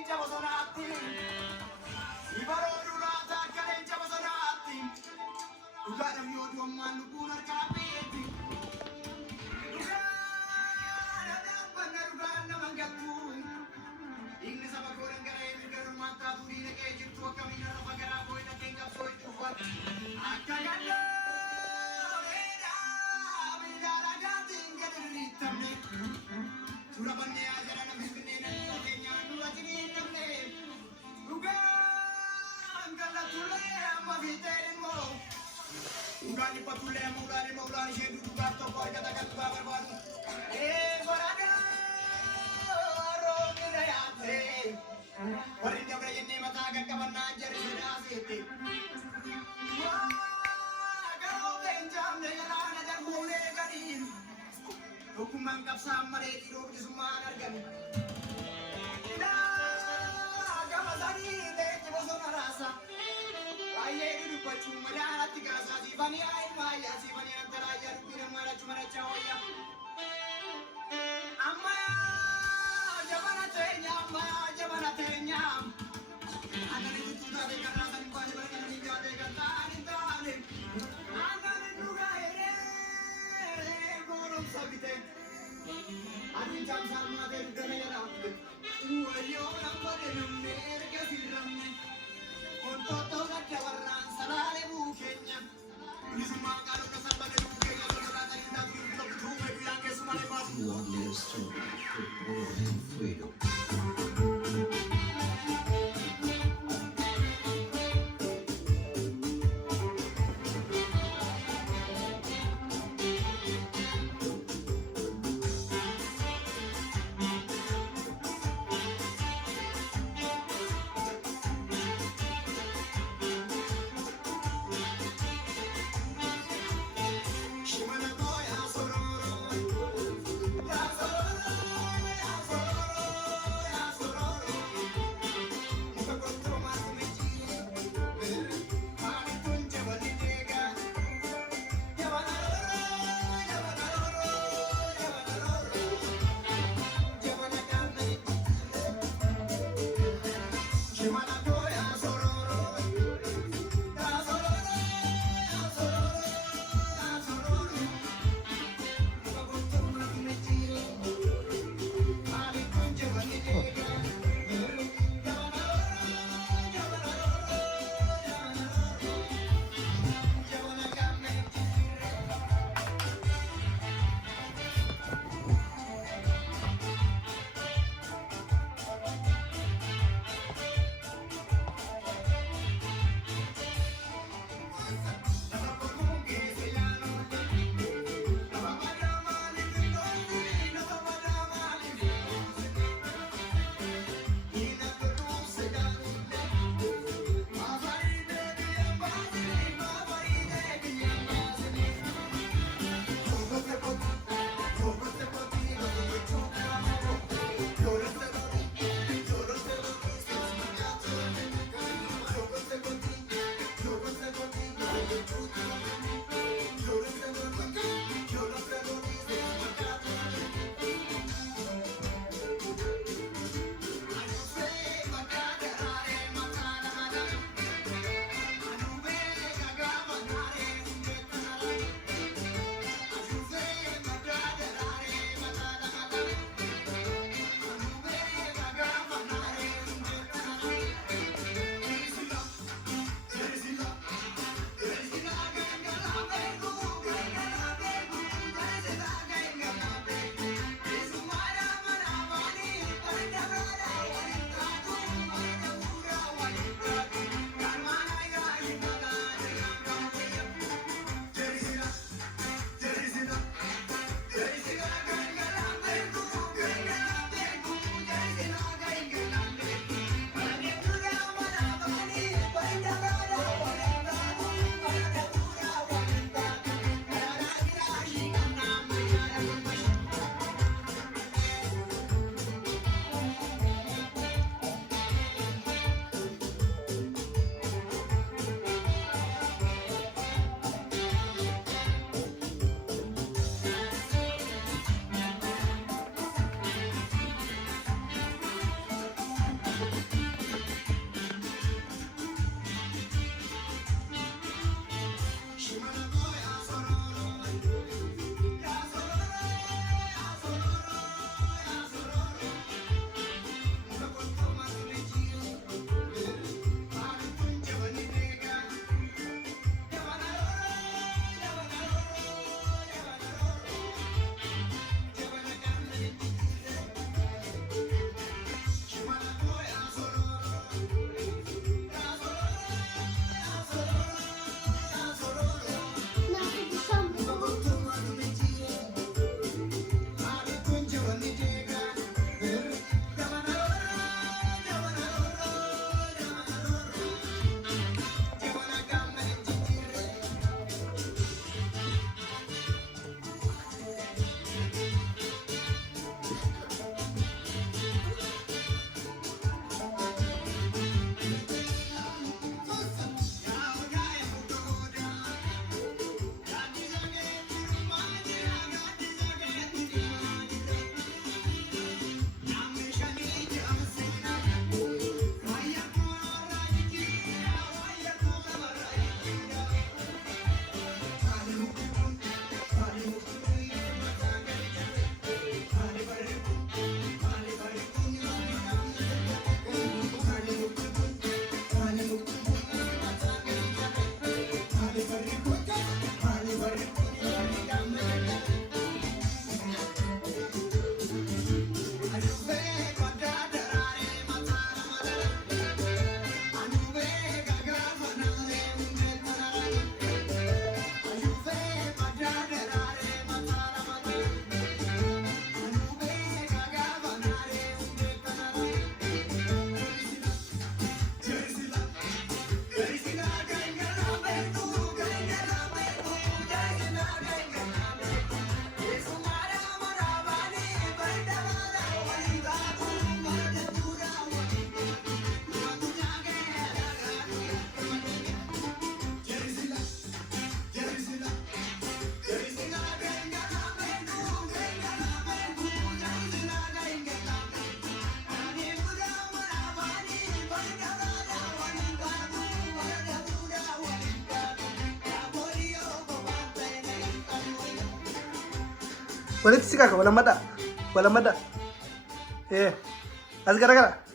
leenca bosonaatti. Si baroodu laata akka leenca bosonaatti. Dhugaa namni oduu ammaan lubbuun harkaa beeti. Dhugaa dhadhaabbanna dhugaan nama gattu. Dhiigni saba koo dhangala'ee mirga hirmaan taatu diina kee jirtu akkamiin lafa garaa koo hidhateen qabsoo itti uffatu. Akka gannoo dheedaa miidhaa dhagaatiin gad hirriittamne. Suura bannee haajara na finfinnee naannoo keenyaan dura jiriin namne. Dhugaan gallatullee amma fiixee immoo. Dhugaan dhiphatullee amma udaan immoo udaan ishee dhugaaf tokko argata kan dhugaa barbaadu. Baragaa roobni dhayaatee. Warri dabra jennee mataa qaqqabannaa jarri sodaasete. Garoo leencaamne galaana darbuulee gadiin. Hukuman qabsaan malee dhiiroo bilisummaan argame. Gama sanii leenci bosona raasa. Baay'ee dudubbachuun madaalaatti kaasaa siifanii ilmaayyaa siifanii antaraayyaa dubbii nama marachaa wayyaa. Ammayyaa jabana teenya. Aannan juttuu taatee kan raasan hin baane bara kananii jaatee kan ta'an hin taane. Aannan dhugaa hiree booromsa bitee. Ani jamsaan maatee dudana jedhamte. Wayyoo nama deemnee erga sirramne. Wantoota gadda warraan salaalee buu keenya. Bilisummaan qaalota salphatee buu keenya sosoraatan hin taatu yoo bituu guyyaan keessumalee baatu. You want me to start the war in freedom. Walitti si kaka, walammadha. Walammadha. As gara gara.